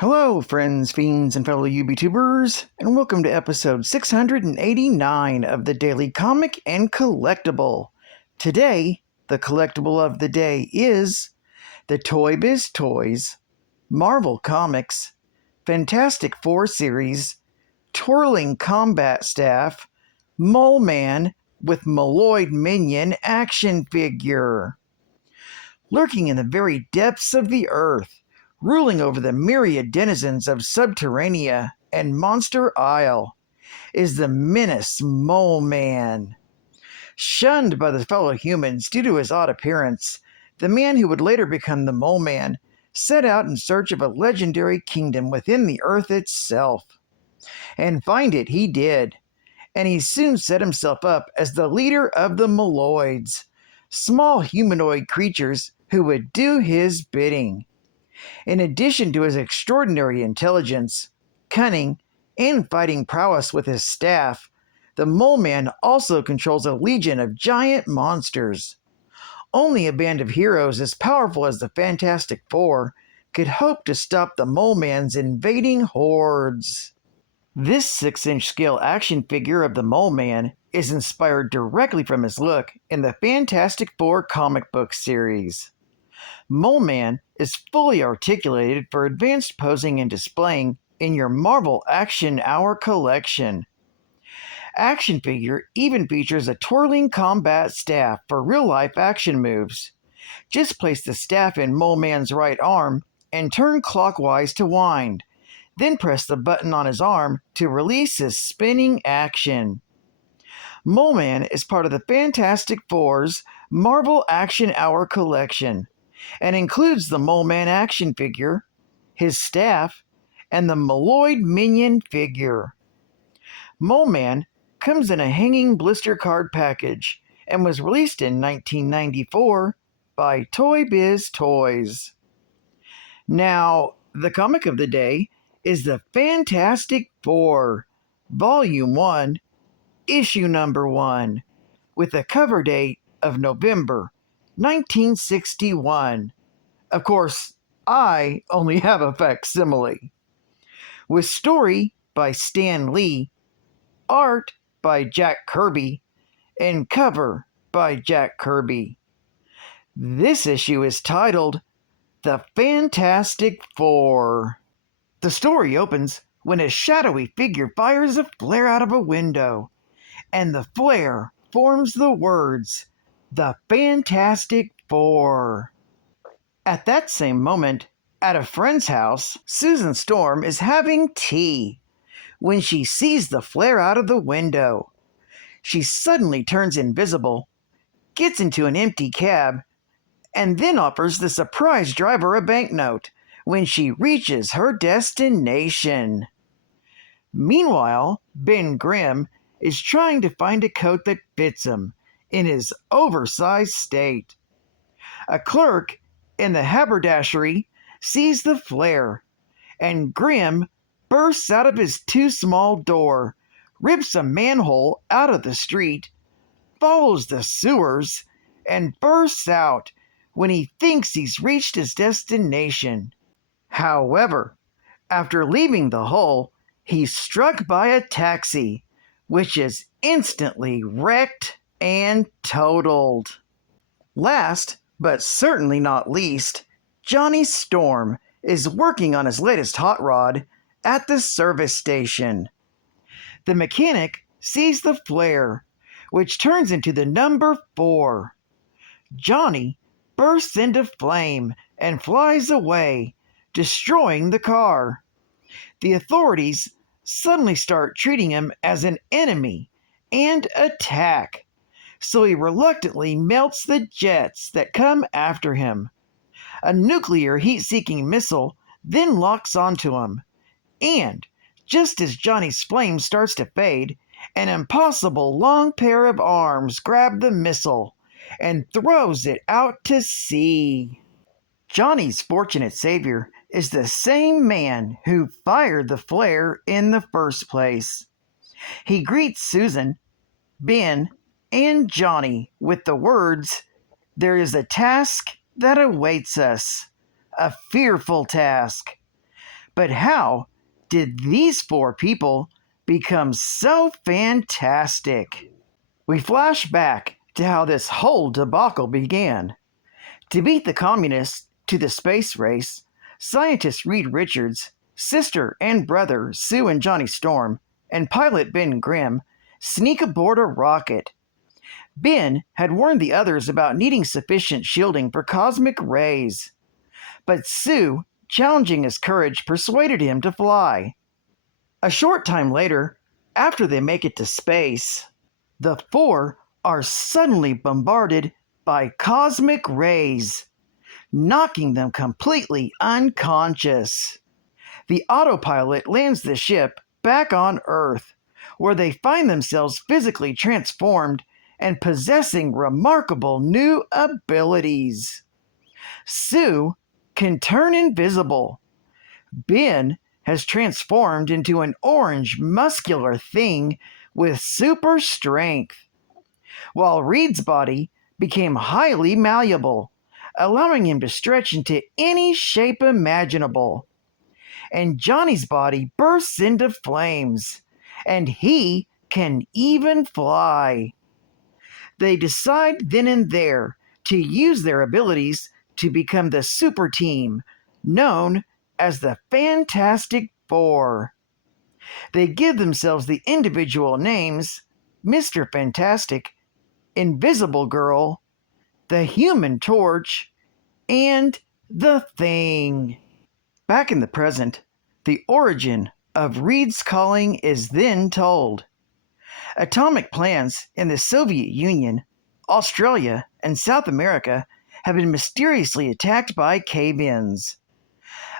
Hello, friends, fiends, and fellow UBTubers, and welcome to episode 689 of the Daily Comic and Collectible. Today, the collectible of the day is the Toybiz Toys, Marvel Comics, Fantastic Four series, Twirling Combat Staff, Mole Man with MOLOID Minion action figure. Lurking in the very depths of the earth, ruling over the myriad denizens of Subterranea and Monster Isle, is the menace Mole Man. Shunned by the fellow humans due to his odd appearance, the man who would later become the Mole Man set out in search of a legendary kingdom within the earth itself. And find it he did, and he soon set himself up as the leader of the MOLOIDs, small humanoid creatures who would do his bidding. In addition to his extraordinary intelligence, cunning, and fighting prowess with his staff, the Mole Man also controls a legion of giant monsters. Only a band of heroes as powerful as the Fantastic Four could hope to stop the Mole Man's invading hordes. This 6-inch scale action figure of the Mole Man is inspired directly from his look in the Fantastic Four comic book series. Mole Man is fully articulated for advanced posing and displaying in your Marvel Action Hour collection. Action figure even features a twirling combat staff for real-life action moves. Just place the staff in Mole Man's right arm and turn clockwise to wind, then press the button on his arm to release his spinning action. Mole Man is part of the Fantastic Four's Marvel Action Hour collection, and includes the Mole Man action figure, his staff, and the MOLOID Minion figure. Mole Man comes in a hanging blister card package and was released in 1994 by Toybiz Toys. Now, the comic of the day is the Fantastic Four, Volume 1, Issue Number 1, with a cover date of November 1961. Of course, I only have a facsimile. With story by Stan Lee, art by Jack Kirby, and cover by Jack Kirby. This issue is titled The Fantastic Four. The story opens when a shadowy figure fires a flare out of a window, and the flare forms the words, The Fantastic Four. At that same moment, at a friend's house, Susan Storm is having tea when she sees the flare out of the window. She suddenly turns invisible, gets into an empty cab, and then offers the surprise driver a banknote when she reaches her destination. Meanwhile, Ben Grimm is trying to find a coat that fits him in his oversized state. A clerk in the haberdashery sees the flare, and Grimm bursts out of his too-small door, rips a manhole out of the street, follows the sewers, and bursts out when he thinks he's reached his destination. However, after leaving the hole, he's struck by a taxi, which is instantly wrecked and totaled. Last, but certainly not least, Johnny Storm is working on his latest hot rod at the service station. The mechanic sees the flare, which turns into the number 4. Johnny bursts into flame and flies away, destroying the car. The authorities suddenly start treating him as an enemy and attack, so he reluctantly melts the jets that come after him. A nuclear heat-seeking missile then locks onto him, and just as Johnny's flame starts to fade, an impossible long pair of arms grab the missile and throws it out to sea. Johnny's fortunate savior is the same man who fired the flare in the first place. He greets Susan, Ben, and Johnny with the words, "There is a task that awaits us, a fearful task." But how did these four people become so fantastic? We flash back to how this whole debacle began. To beat the communists to the space race, scientist Reed Richards, sister and brother Sue and Johnny Storm, and pilot Ben Grimm sneak aboard a rocket. Ben had warned the others about needing sufficient shielding for cosmic rays, but Sue, challenging his courage, persuaded him to fly. A short time later, after they make it to space, the four are suddenly bombarded by cosmic rays, knocking them completely unconscious. The autopilot lands the ship back on Earth, where they find themselves physically transformed and possessing remarkable new abilities. Sue can turn invisible. Ben has transformed into an orange muscular thing with super strength, while Reed's body became highly malleable, allowing him to stretch into any shape imaginable. And Johnny's body bursts into flames, and he can even fly. They decide then and there to use their abilities to become the super team, known as the Fantastic Four. They give themselves the individual names Mr. Fantastic, Invisible Girl, the Human Torch, and the Thing. Back in the present, the origin of Reed's calling is then told. Atomic plants in the Soviet Union, Australia, and South America have been mysteriously attacked by cave-ins.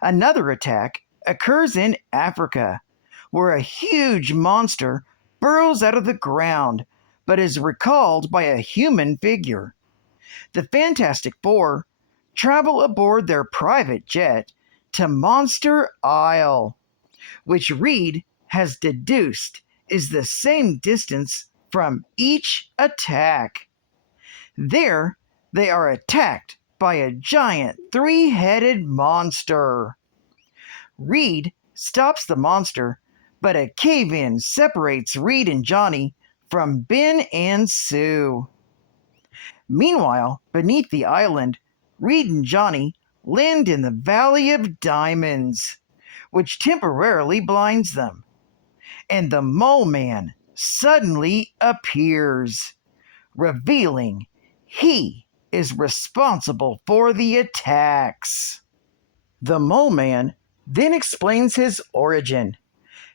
Another attack occurs in Africa, where a huge monster burrows out of the ground but is recalled by a human figure. The Fantastic Four travel aboard their private jet to Monster Isle, which Reed has deduced is the same distance from each attack. There, they are attacked by a giant three-headed monster. Reed stops the monster, but a cave-in separates Reed and Johnny from Ben and Sue. Meanwhile, beneath the island, Reed and Johnny land in the Valley of Diamonds, which temporarily blinds them. And the Mole Man suddenly appears, revealing he is responsible for the attacks. The Mole Man then explains his origin.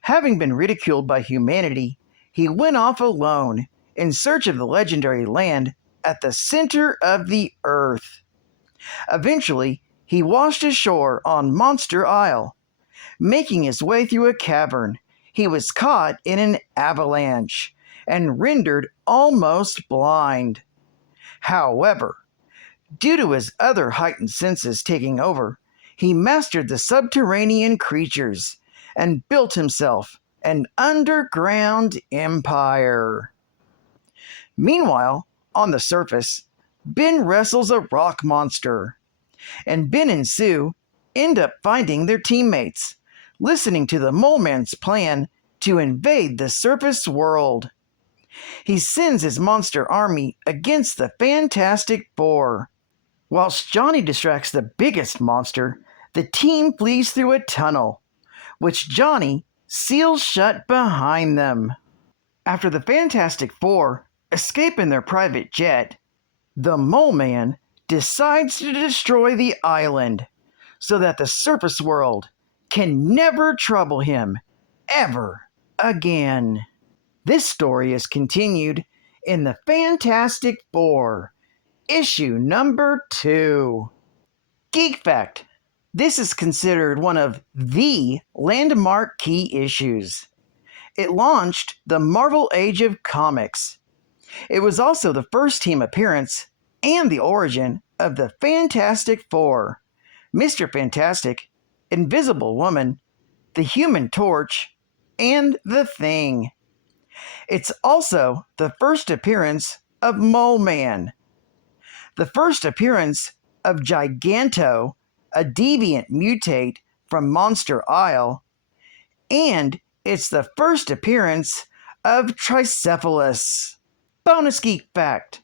Having been ridiculed by humanity, he went off alone in search of the legendary land at the center of the earth. Eventually, he washed ashore on Monster Isle. Making his way through a cavern, he was caught in an avalanche and rendered almost blind. However, due to his other heightened senses taking over, he mastered the subterranean creatures and built himself an underground empire. Meanwhile, on the surface, Ben wrestles a rock monster, and Ben and Sue end up finding their teammates, listening to the Mole Man's plan to invade the surface world. He sends his monster army against the Fantastic Four. Whilst Johnny distracts the biggest monster, the team flees through a tunnel, which Johnny seals shut behind them. After the Fantastic Four escape in their private jet, the Mole Man decides to destroy the island so that the surface world can never trouble him ever again. This story is continued in the Fantastic Four, issue number 2. Geek Fact: this is considered one of the landmark key issues. It launched the Marvel Age of Comics. It was also the first team appearance and the origin of the Fantastic Four: Mr. Fantastic, Invisible Woman, the Human Torch, and the Thing. It's also the first appearance of Mole Man, the first appearance of Giganto, a deviant mutate from Monster Isle, and it's the first appearance of Tricephalus. Bonus geek fact: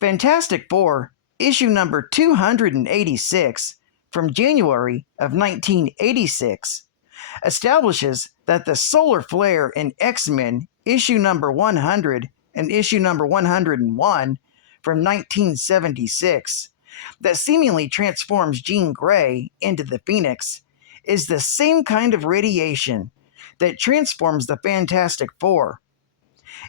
Fantastic Four, issue number 286 from January of 1986, establishes that the solar flare in X-Men issue number 100 and issue number 101 from 1976 that seemingly transforms Jean Grey into the Phoenix is the same kind of radiation that transforms the Fantastic Four.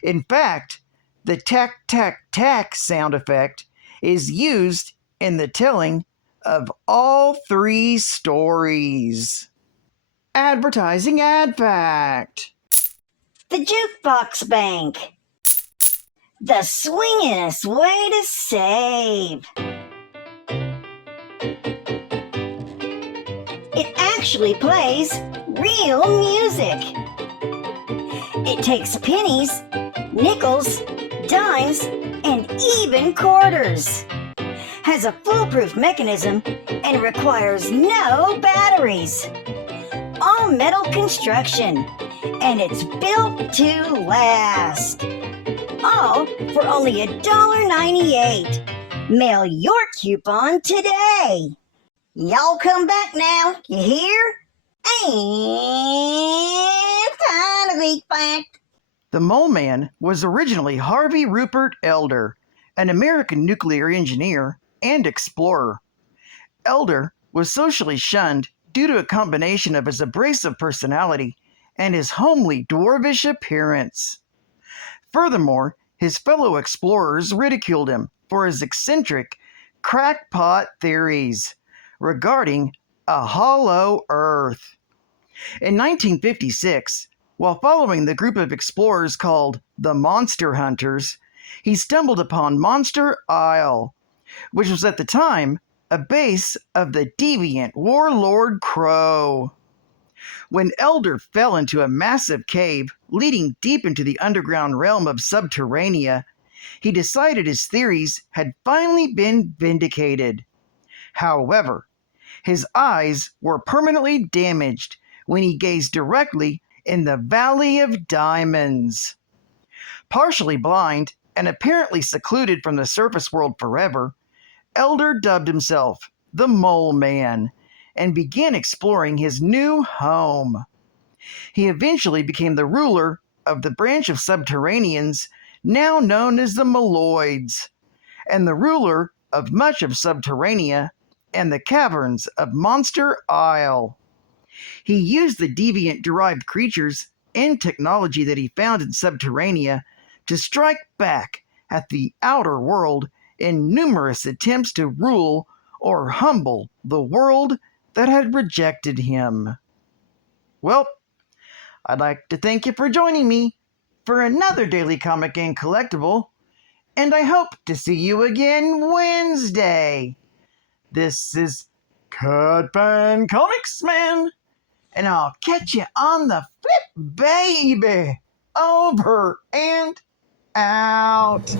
In fact, the tack-tack-tack sound effect is used in the telling of all three stories. Advertising ad fact: The Jukebox Bank. The swingin'est way to save. It actually plays real music. It takes pennies, nickels, dimes, and even quarters. Has a foolproof mechanism and requires no batteries. All metal construction, and it's built to last. All for only $1.98. Mail your coupon today. Y'all come back now, you hear? And final geek fact. The Mole Man was originally Harvey Rupert Elder, an American nuclear engineer and explorer. Elder was socially shunned due to a combination of his abrasive personality and his homely dwarvish appearance. Furthermore, his fellow explorers ridiculed him for his eccentric, crackpot theories regarding a hollow Earth. In 1956, while following the group of explorers called the Monster Hunters, he stumbled upon Monster Isle, which was at the time a base of the deviant warlord Crow. When Elder fell into a massive cave leading deep into the underground realm of Subterranea, he decided his theories had finally been vindicated. However, his eyes were permanently damaged when he gazed directly in the Valley of Diamonds. Partially blind and apparently secluded from the surface world forever, Elder dubbed himself the Mole Man and began exploring his new home. He eventually became the ruler of the branch of Subterraneans now known as the MOLOIDs, and the ruler of much of Subterranea and the caverns of Monster Isle. He used the deviant-derived creatures and technology that he found in Subterranea to strike back at the outer world in numerous attempts to rule or humble the world that had rejected him. Well, I'd like to thank you for joining me for another Daily Comic and Collectible, and I hope to see you again Wednesday. This is Cutpan Comics Man, and I'll catch you on the flip, baby. Over and out.